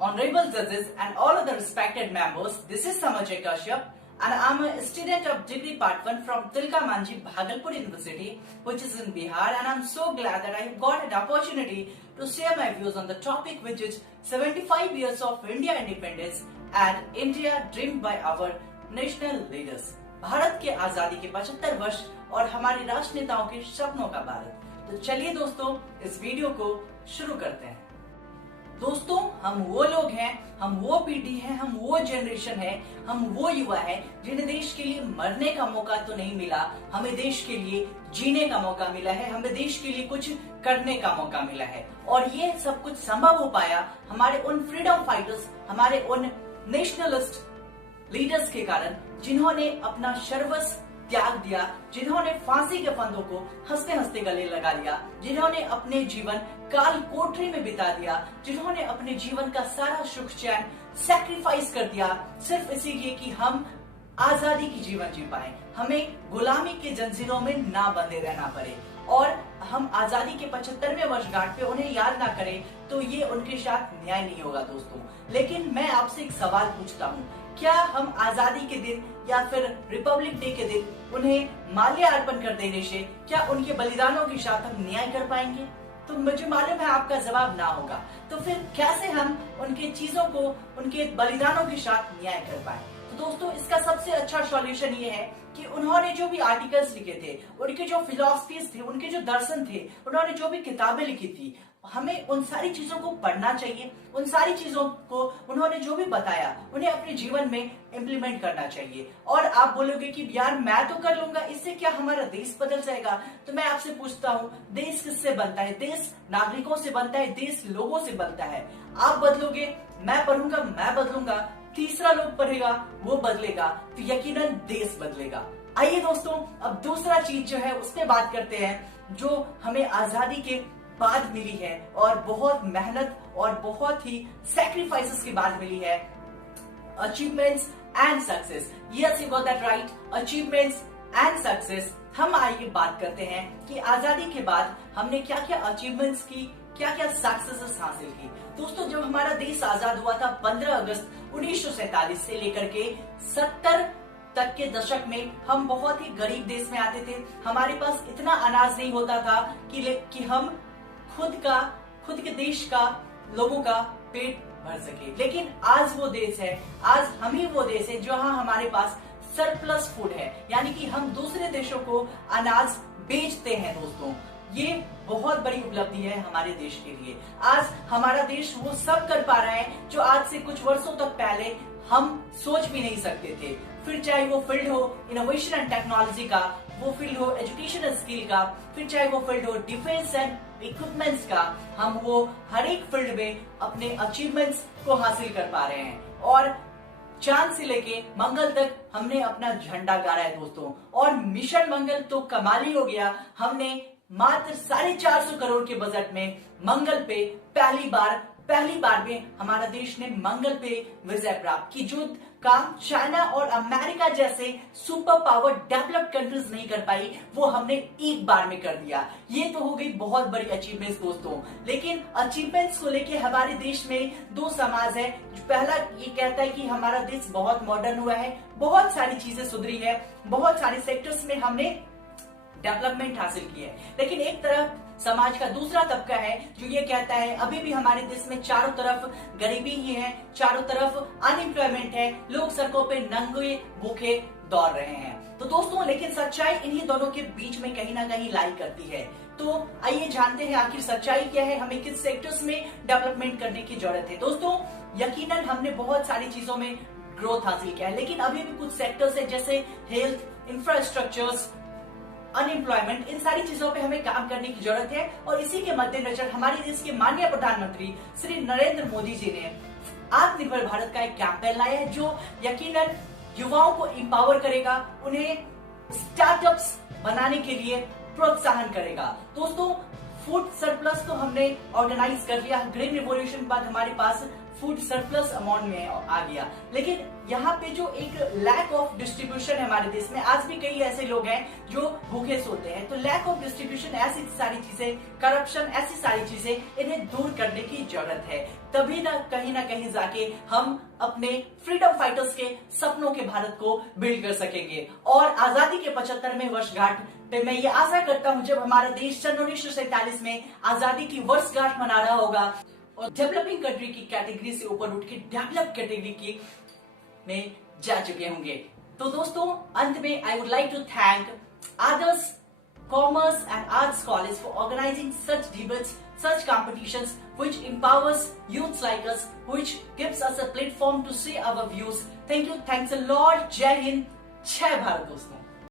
honorable judges and all other respected members, this is Samajay Kashyap and I am a student of Degree Part 1 from Tilka Manji, Bhagalpur University, which is in Bihar, and I am so glad that I have got an opportunity to share my views on the topic, which is 75 years of India independence and India dreamed by our national leaders. Bharat के आजादी के 75 वर्ष और हमारे राष्ट्र नेताओं के सपनों का भारत। तो चलिए दोस्तों, इस वीडियो को शुरू करते हैं। दोस्तों, हम वो लोग हैं, हम वो पीढ़ी हैं, हम वो जनरेशन है, हम वो युवा है जिन्हें देश के लिए मरने का मौका तो नहीं मिला, हमें देश के लिए जीने का मौका मिला है, हमें देश के लिए कुछ करने का मौका मिला है। और ये सब कुछ संभव हो पाया हमारे उन फ्रीडम फाइटर्स, हमारे उन नेशनलिस्ट लीडर्स के कारण, जिन्होंने अपना सर्वस्व त्याग दिया, जिन्होंने फांसी के फंदों को हंसते हंसते गले लगा लिया, जिन्होंने अपने जीवन काल कोठरी में बिता दिया, जिन्होंने अपने जीवन का सारा सुख चैन सैक्रिफाइस कर दिया सिर्फ इसीलिए कि हम आजादी की जीवन जी पाए, हमें गुलामी के जंजीरों में ना बंधे रहना पड़े और हम आजादी के 75वें वर्षगांठ पे उन्हें याद ना करें, तो ये उनके साथ न्याय नहीं होगा दोस्तों। लेकिन मैं आपसे एक सवाल पूछता हूँ, क्या हम आजादी के दिन या फिर रिपब्लिक डे के दिन उन्हें माल्यार्पण कर देने से क्या उनके बलिदानों के साथ हम न्याय कर पाएंगे? तो मुझे मालूम है आपका जवाब ना होगा। तो फिर कैसे हम उनके चीजों को, उनके बलिदानों के साथ न्याय कर पाए? तो दोस्तों, इसका सबसे अच्छा सॉल्यूशन ये है कि उन्होंने जो भी आर्टिकल्स लिखे थे, उनके जो फिलॉसफीज थे, उनके जो दर्शन थे, उन्होंने जो भी किताबें लिखी थी, हमें उन सारी चीजों को पढ़ना चाहिए। उन सारी चीजों को उन्होंने जो भी बताया उन्हें अपने जीवन में इम्प्लीमेंट करना चाहिए। और आप बोलोगे कि यार मैं तो कर लूंगा, इससे क्या हमारा देश बदल जाएगा? तो मैं आपसे पूछता हूँ, देश किससे बनता है? देश नागरिकों से बनता है, देश लोगों से बनता है। आप बदलोगे, मैं पढ़ूंगा, मैं बदलूंगा, तीसरा लोग पढ़ेगा, वो बदलेगा, तो यकीनन देश बदलेगा। आइए दोस्तों, अब दूसरा चीज जो है उस पर बात करते हैं, जो हमें आजादी के बाद मिली है और बहुत मेहनत और बहुत ही सैक्रिफाइसेस के बाद मिली है, achievements and success. Yes, you got that right, achievements and success. हम आइए बात करते हैं कि आजादी के बाद हमने क्या क्या अचीवमेंट्स की, क्या क्या सक्सेसेस हासिल की। दोस्तों, जब हमारा देश आजाद हुआ था 15 अगस्त 1947 से लेकर के 70 तक के दशक में, हम बहुत ही गरीब देश में आते थे। हमारे पास इतना अनाज नहीं होता था कि हम खुद के देश का, लोगों का पेट भर सके। लेकिन आज वो देश है, आज हम ही वो देश है जहां हमारे पास सरप्लस फूड है, यानी कि हम दूसरे देशों को अनाज बेचते हैं। दोस्तों, ये बहुत बड़ी उपलब्धि है हमारे देश के लिए। आज हमारा देश वो सब कर पा रहा है जो आज से कुछ वर्षों तक पहले हम सोच भी नहीं सकते थे। फिर चाहे वो फील्ड हो इनोवेशन एंड टेक्नोलॉजी का, वो फील्ड हो एजुकेशन स्किल का, फिर चाहे वो फील्ड हो डिफेंस एंड इक्विपमेंट्स का, हम वो हर एक फील्ड में अपने अचीवमेंट्स को हासिल कर पा रहे हैं। और चांद से लेके मंगल तक हमने अपना झंडा गाड़ा है दोस्तों। और मिशन मंगल तो कमाल ही हो गया, हमने मात्र 450 करोड़ के बजट में मंगल पे पहली बार में हमारा देश ने मंगल पे विजय प्राप्त की, जो काम चाइना और अमेरिका जैसे सुपर पावर डेवलप्ड कंट्रीज नहीं कर पाई, वो हमने एक बार में कर दिया। ये तो हो गई बहुत बड़ी अचीवमेंट्स दोस्तों। लेकिन अचीवमेंट्स को लेके हमारे देश में दो समाज है। पहला ये कहता है कि हमारा देश बहुत मॉडर्न हुआ है, बहुत सारी चीजें सुधरी है, बहुत सारे सेक्टर्स में हमने डेवलपमेंट हासिल की है। लेकिन एक तरफ समाज का दूसरा तबका है जो ये कहता है अभी भी हमारे देश में चारों तरफ गरीबी ही है, चारों तरफ अनएम्प्लॉयमेंट है, लोग सड़कों पे नंगे भूखे दौड़ रहे हैं। तो दोस्तों, लेकिन सच्चाई इन्हीं दोनों के बीच में कहीं ना कहीं लाई करती है। तो आइए जानते हैं आखिर सच्चाई क्या है, हमें किस सेक्टर्स में डेवलपमेंट करने की जरूरत है। दोस्तों, यकीनन हमने बहुत सारी चीजों में ग्रोथ हासिल किया है, लेकिन अभी भी कुछ सेक्टर्स है जैसे हेल्थ, इंफ्रास्ट्रक्चर्स, अनएम्प्लॉयमेंट, इन सारी चीजों पे हमें काम करने की जरूरत है। और इसी के मद्देनजर हमारे देश के माननीय प्रधानमंत्री श्री नरेंद्र मोदी जी ने आत्मनिर्भर भारत का एक कैंपेन लाया है, जो यकीनन युवाओं को एम्पावर करेगा, उन्हें स्टार्टअप्स बनाने के लिए प्रोत्साहन करेगा। दोस्तों, फूड सरप्लस तो हमने ऑर्गेनाइज कर लिया, ग्रीन रिवॉल्यूशन के बाद हमारे पास फूड सरप्लस अमाउंट में आ गया, लेकिन यहाँ पे जो एक लैक ऑफ डिस्ट्रीब्यूशन है हमारे देश में, आज भी कई ऐसे लोग हैं जो भूखे सोते हैं। तो लैक ऑफ डिस्ट्रीब्यूशन, ऐसी सारी चीजें, करप्शन, ऐसी सारी चीजें, इन्हें दूर करने की जरूरत है। तभी ना कहीं जाके हम अपने फ्रीडम फाइटर्स के सपनों के भारत को बिल्ड कर सकेंगे। और आजादी के 75वें वर्षगांठ पे मैं ये आशा करता हूँ, जब हमारा देश सन 1947 में आजादी की वर्षगांठ मना रहा होगा और डेवलपिंग कंट्री की कैटेगरी से ऊपर उठ के डेवलप कैटेगरी की में जा चुके होंगे। तो दोस्तों, अंत में I would like to thank Adarsh commerce and arts college for organising such debates, such competitions which empowers youths like us, which gives us a platform to say our views. Thank you, thanks a lot. Jai Hind, Jai Bharat दोस्तों।